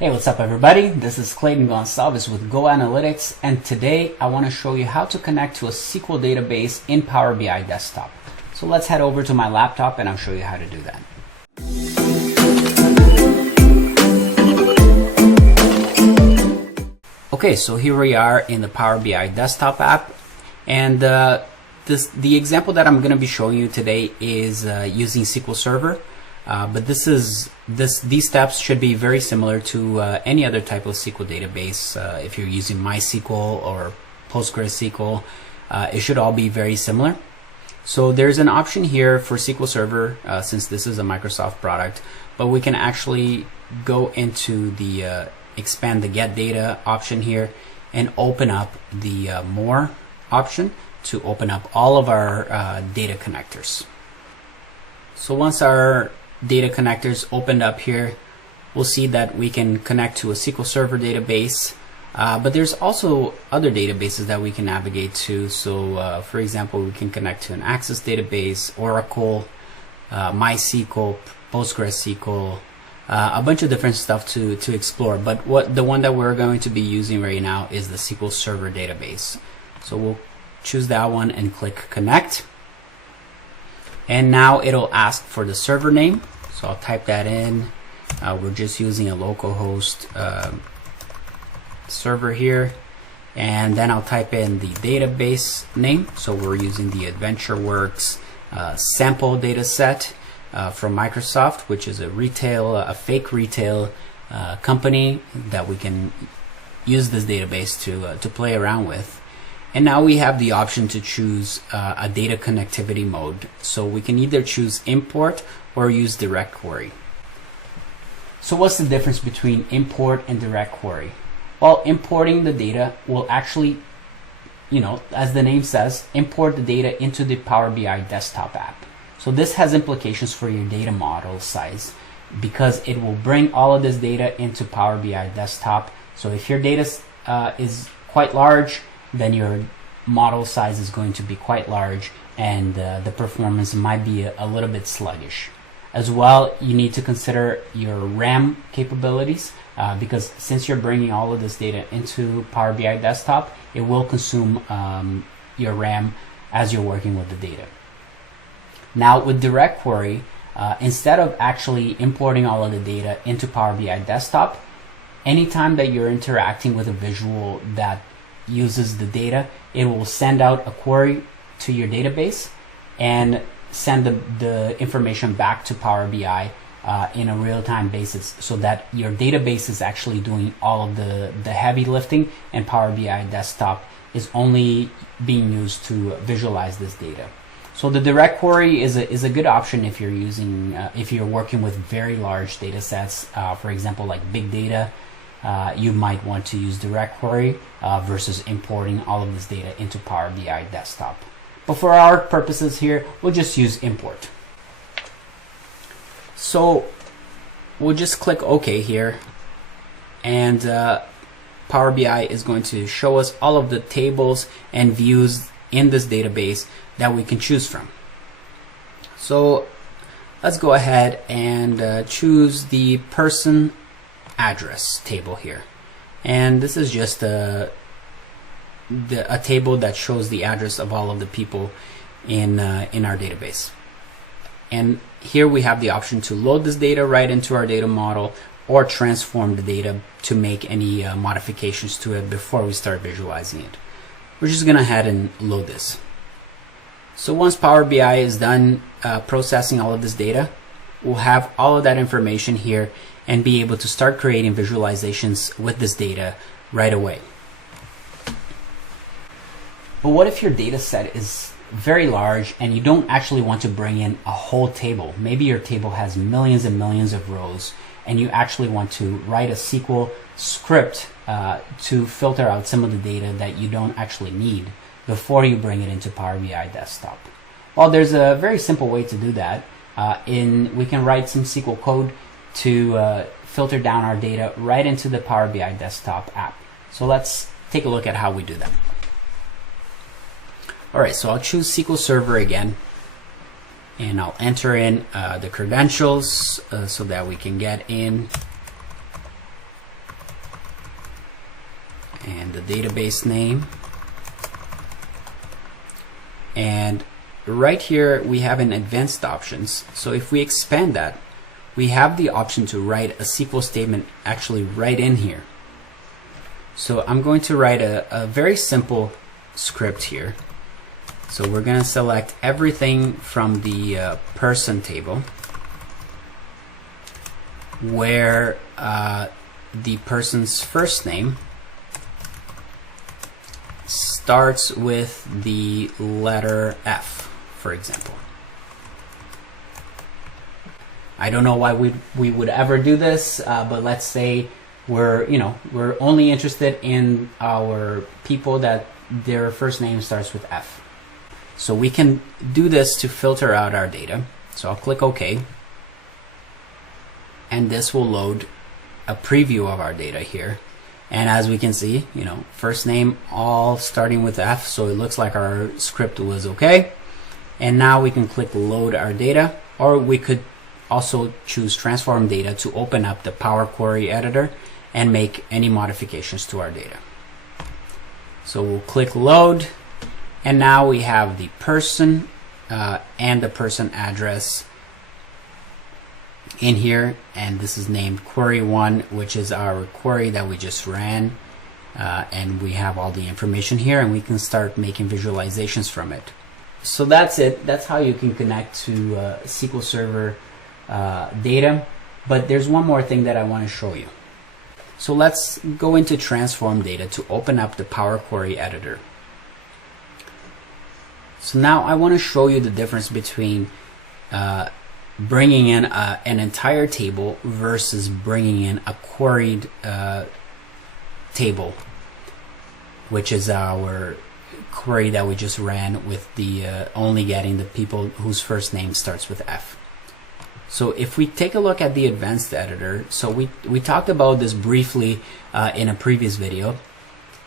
Hey, what's up everybody? This is Clayton Gonsalves with Go Analytics, and today I want to show you how to connect to a SQL database in Power BI Desktop. So let's head over to my laptop and I'll show you how to do that. Okay, so here we are in the Power BI Desktop app, and the example that I'm going to be showing you today is using SQL Server. But these steps should be very similar to any other type of SQL database. If you're using MySQL or PostgreSQL, it should all be very similar. So there's an option here for SQL Server, since this is a Microsoft product, but we can actually go into the expand the get data option here and open up the more option to open up all of our data connectors. So once our data connectors opened up here, we'll see that we can connect to a SQL Server database, but there's also other databases that we can navigate to. So for example, we can connect to an Access database, Oracle, MySQL, PostgreSQL, a bunch of different stuff to explore, but the one that we're going to be using right now is the SQL Server database. So we'll choose that one and click connect. And now it'll ask for the server name. So I'll type that in. We're just using a localhost server here. And then I'll type in the database name. So we're using the AdventureWorks sample data set from Microsoft, which is a fake retail company that we can use this database to play around with. And now we have the option to choose a data connectivity mode. So we can either choose import or use direct query. So what's the difference between import and direct query? Well, importing the data will actually, as the name says, import the data into the Power BI Desktop app. So this has implications for your data model size because it will bring all of this data into Power BI Desktop. So if your data is quite large, then your model size is going to be quite large, and the performance might be a little bit sluggish. As well, you need to consider your RAM capabilities because since you're bringing all of this data into Power BI Desktop, it will consume your RAM as you're working with the data. Now with direct query, instead of actually importing all of the data into Power BI Desktop, anytime that you're interacting with a visual that uses the data, it will send out a query to your database and send the information back to Power BI in a real-time basis, so that your database is actually doing all of the heavy lifting, and Power BI Desktop is only being used to visualize this data. So the direct query is a good option if you're using if you're working with very large data sets, for example like big data. You might want to use direct query versus importing all of this data into Power BI Desktop. But for our purposes here, we'll just use import. So we'll just click OK here, and Power BI is going to show us all of the tables and views in this database that we can choose from. So let's go ahead and choose the person address table here, and this is just a table that shows the address of all of the people in our database. And here we have the option to load this data right into our data model or transform the data to make any modifications to it before we start visualizing it. We're just gonna head and load this. So once Power BI is done processing all of this data, we'll have all of that information here and be able to start creating visualizations with this data right away. But what if your data set is very large and you don't actually want to bring in a whole table? Maybe your table has millions and millions of rows, and you actually want to write a SQL script to filter out some of the data that you don't actually need before you bring it into Power BI Desktop. Well, there's a very simple way to do that. We can write some SQL code to filter down our data right into the Power BI Desktop app. So let's take a look at how we do that. Alright, so I'll choose SQL Server again, and I'll enter in the credentials so that we can get in. the database name. And right here we have an advanced options. So if we expand that, we have the option to write a SQL statement actually right in here. So I'm going to write a very simple script here. So we're going to select everything from the person table where the person's first name starts with the letter F, for example. I don't know why we would ever do this, but let's say we're only interested in our people that their first name starts with F. So we can do this to filter out our data. So I'll click OK. And this will load a preview of our data here. And as we can see, first name all starting with F, so it looks like our script was okay. And now we can click load our data, or we could also choose transform data to open up the Power Query editor and make any modifications to our data. So we'll click load, and now we have the person and the person address in here, and this is named query 1, which is our query that we just ran, and we have all the information here, and we can start making visualizations from it. So that's it. That's how you can connect to SQL Server data. But there's one more thing that I want to show you. So let's go into transform data to open up the Power Query editor. So now I want to show you the difference between bringing in an entire table versus bringing in a queried table, which is our query that we just ran with the only getting the people whose first name starts with F. So if we take a look at the advanced editor, so we talked about this briefly in a previous video,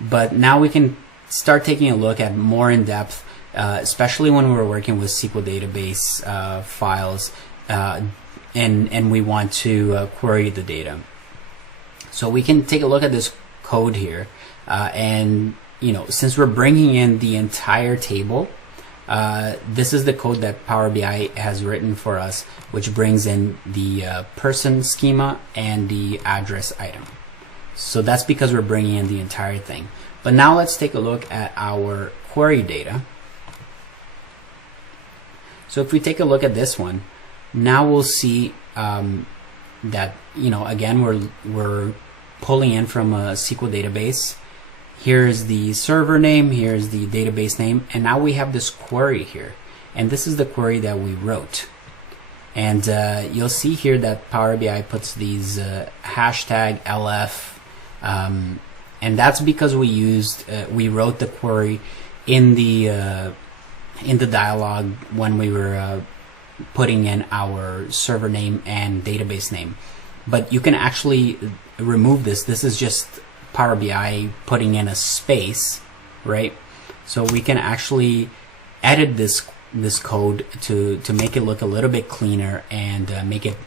but now we can start taking a look at more in depth, especially when we're working with SQL database files, and we want to query the data. So we can take a look at this code here, and since we're bringing in the entire table, this is the code that Power BI has written for us, which brings in the person schema and the address item. So that's because we're bringing in the entire thing. But now let's take a look at our query data. So if we take a look at this one, now we'll see that again we're pulling in from a SQL database. Here's the server name, here's the database name, and now we have this query here. And this is the query that we wrote. And you'll see here that Power BI puts these hashtag LF, and that's because we wrote the query in the dialog when we were putting in our server name and database name. But you can actually remove this. This is just Power BI putting in a space, right? So we can actually edit this code to make it look a little bit cleaner and make it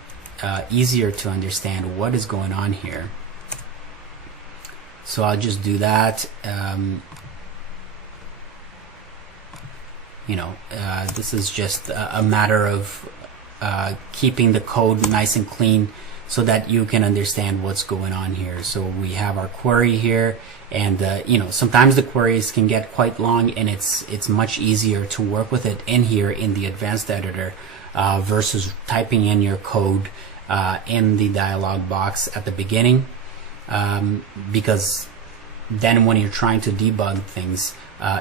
easier to understand what is going on here. So I'll just do that. This is just a matter of keeping the code nice and clean so that you can understand what's going on here. So we have our query here, and sometimes the queries can get quite long, and it's much easier to work with it in here in the advanced editor versus typing in your code in the dialog box at the beginning, because then when you're trying to debug things,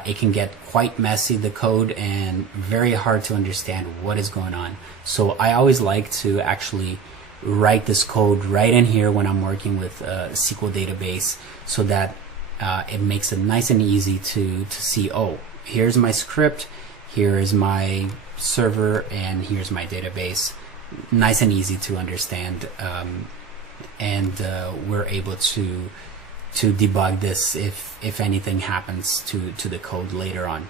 it can get quite messy, the code, and very hard to understand what is going on. So I always like to actually write this code right in here when I'm working with a SQL database, so that it makes it nice and easy to see, oh, here's my script, here is my server, and here's my database. Nice and easy to understand, and we're able to debug this if anything happens to the code later on.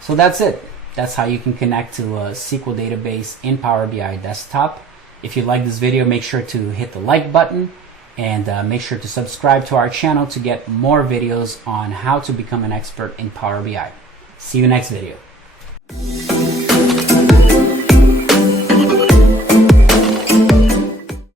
So that's it. That's how you can connect to a SQL database in Power BI desktop. If you like this video, make sure to hit the like button, And make sure to subscribe to our channel to get more videos on how to become an expert in Power BI. See you next video.